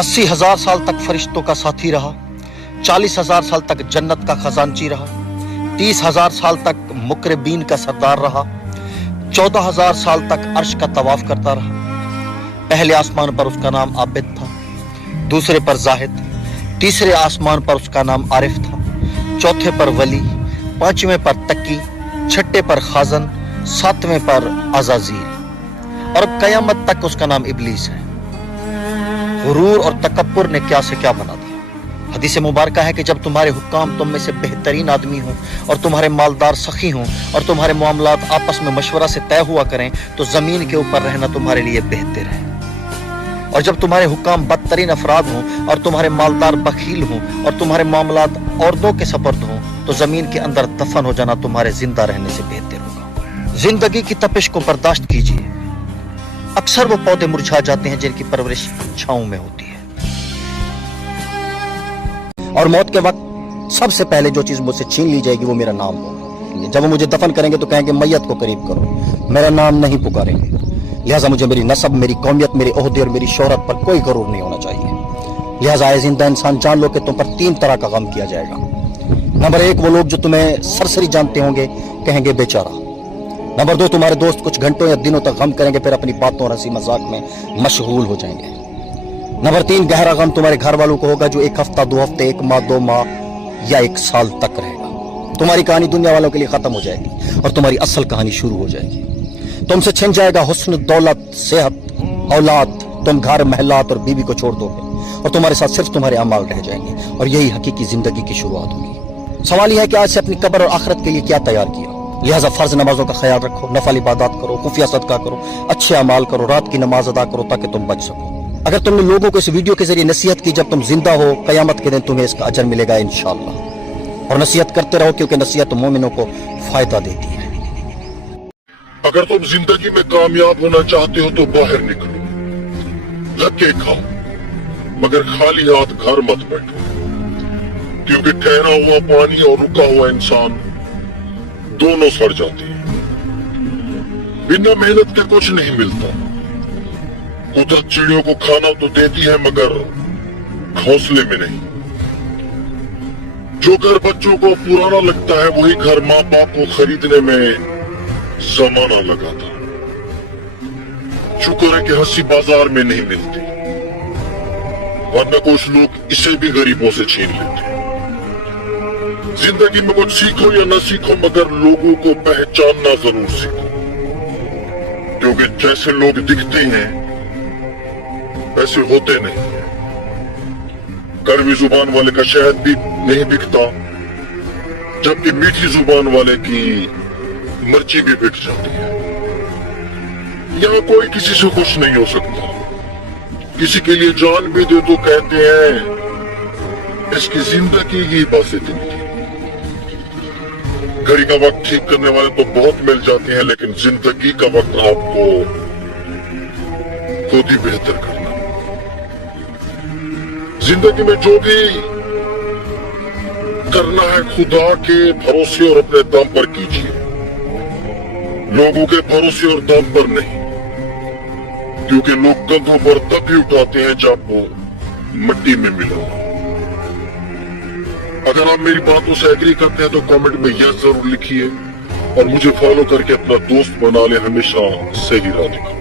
80,000 साल तक फरिश्तों का साथी रहा, 40,000 साल तक जन्नत का खजानची रहा, 30,000 साल तक मुकरबीन का सरदार रहा, 14,000 साल तक अर्श का तवाफ करता रहा। पहले आसमान पर उसका नाम आबिद था, दूसरे पर जाहिद, तीसरे आसमान पर उसका नाम आरिफ था, चौथे पर वली, पांचवें पर तकी, छठे पर खाजन, सातवें पर अजाजील और कयामत तक उसका नाम इबलीस है। गुरूर और तकब्बुर ने क्या से क्या बना दिया। हदीस मुबारक है कि जब तुम्हारे हुक्काम तुम में से बेहतरीन आदमी हों और तुम्हारे मालदार सखी हों और तुम्हारे मामलात आपस में मशवरा से तय हुआ करें तो जमीन के ऊपर रहना तुम्हारे लिए बेहतर है। और जब तुम्हारे हुक्काम बदतरीन अफराद हों और तुम्हारे मालदार बखील हों और तुम्हारे मामलात औरतों के सपर्द हों तो जमीन के अंदर दफन हो जाना तुम्हारे जिंदा रहने से बेहतर होगा। जिंदगी की तपिश को बर्दाश्त कीजिए। अक्सर वो पौधे मुरझा जाते हैं जिनकी परवरिश छांव में होती है। और मौत के वक्त सबसे पहले जो चीज मुझसे छीन ली जाएगी वो मेरा नाम होगा। जब वो मुझे दफन करेंगे तो कहेंगे मैयत को करीब करो, मेरा नाम नहीं पुकारेंगे। लिहाजा मुझे मेरी नस्ब, मेरी कौमियत, मेरे ओहदे और मेरी शोहरत पर कोई गरूर नहीं होना चाहिए। लिहाजा आए जिंदा इंसान जान लो कि तुम पर 3 तरह का गम किया जाएगा। नंबर 1, वो लोग जो तुम्हें सरसरी जानते होंगे कहेंगे बेचारा। नंबर 2, तुम्हारे दोस्त कुछ घंटों या दिनों तक गम करेंगे, फिर अपनी बातों और हंसी मजाक में मशगूल हो जाएंगे। नंबर 3, गहरा गम तुम्हारे घर वालों को होगा जो 1 हफ्ता, 2 हफ्ते, 1 माह, 2 माह या 1 साल तक रहेगा। तुम्हारी कहानी दुनिया वालों के लिए खत्म हो जाएगी और तुम्हारी असल कहानी शुरू हो जाएगी। तुमसे छिन जाएगा हुस्न, दौलत, सेहत, औलाद। तुम घर, महलात और बीवी को छोड़ दोगे और तुम्हारे साथ सिर्फ तुम्हारे अमाल रह जाएंगे और यही हकीकी जिंदगी की शुरुआत होगी। सवाल यह है कि आज से अपनी कब्र और आखिरत के लिए क्या तैयार किया। लिहाजा फर्ज नमाजों का ख्याल रखो, नफल इबादत करो, खुफिया सदका करो, अच्छे अमाल करो, रात की नमाज अदा करो ताकि तुम बच सको। अगर तुमने लोगों को इस वीडियो के जरिए नसीहत की जब तुम जिंदा हो, कयामत के दिन तुम्हें इसका अजर मिलेगा इंशाअल्लाह। और नसीहत करते रहो क्योंकि नसीहत मोमिनों को फायदा देती है। अगर तुम जिंदगी में कामयाब होना चाहते हो तो बाहर निकलो, धक्के खाओ, मगर खाली हाथ घर मत बैठो, क्योंकि ठहरा हुआ पानी और रुका हुआ इंसान दोनों सड़ जाते हैं। बिना मेहनत के कुछ नहीं मिलता। कुदरत चिड़ियों को खाना तो देती है मगर घोंसले में नहीं। जो घर बच्चों को पुराना लगता है वही घर माँ बाप को खरीदने में जमाना लगा था। शुक्र है कि हंसी बाजार में नहीं मिलती, वरना कुछ लोग इसे भी गरीबों से छीन लेते। जिंदगी में कुछ सीखो या न सीखो मगर लोगों को पहचानना जरूर सीखो, क्योंकि जैसे लोग दिखते हैं वैसे होते नहीं। कड़वी जुबान वाले का शहद भी नहीं बिकता, जबकि मीठी जुबान वाले की मर्जी भी बिक जाती है। यहाँ कोई किसी से खुश नहीं हो सकता। किसी के लिए जान भी दे तो कहते हैं इसकी जिंदगी ही बस इतनी थी। घड़ी का वक्त ठीक करने वाले तो बहुत मिल जाते हैं, लेकिन जिंदगी का वक्त आपको खुद ही बेहतर करना। जिंदगी में जो भी करना है खुदा के भरोसे और अपने दम पर कीजिए, लोगों के भरोसे और दम पर नहीं, क्योंकि लोग कंधों पर तब ही उठाते हैं जब वो मिट्टी में मिलो। अगर आप मेरी बातों से एग्री करते हैं तो कमेंट में यस जरूर लिखिए और मुझे फॉलो करके अपना दोस्त बना ले। हमेशा सही राह दिखाओ।